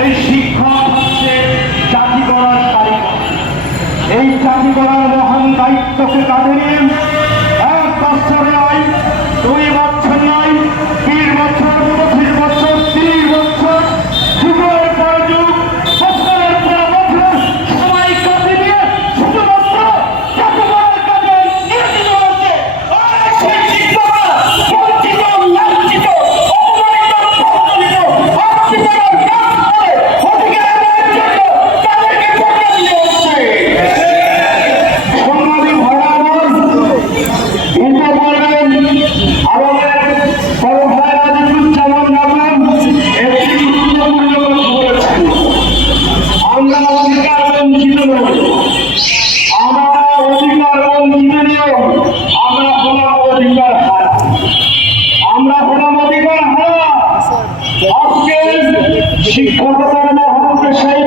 এই শিক্ষক হচ্ছে জাতি গড়ার তালিকা। এই জাতি গড়ার মহান দায়িত্বকে কাঁধে আমরা হলাম অধিকার হারা। আমরা হলাম অধিকার হারা। আজকে শিক্ষকতার মহান পেশায়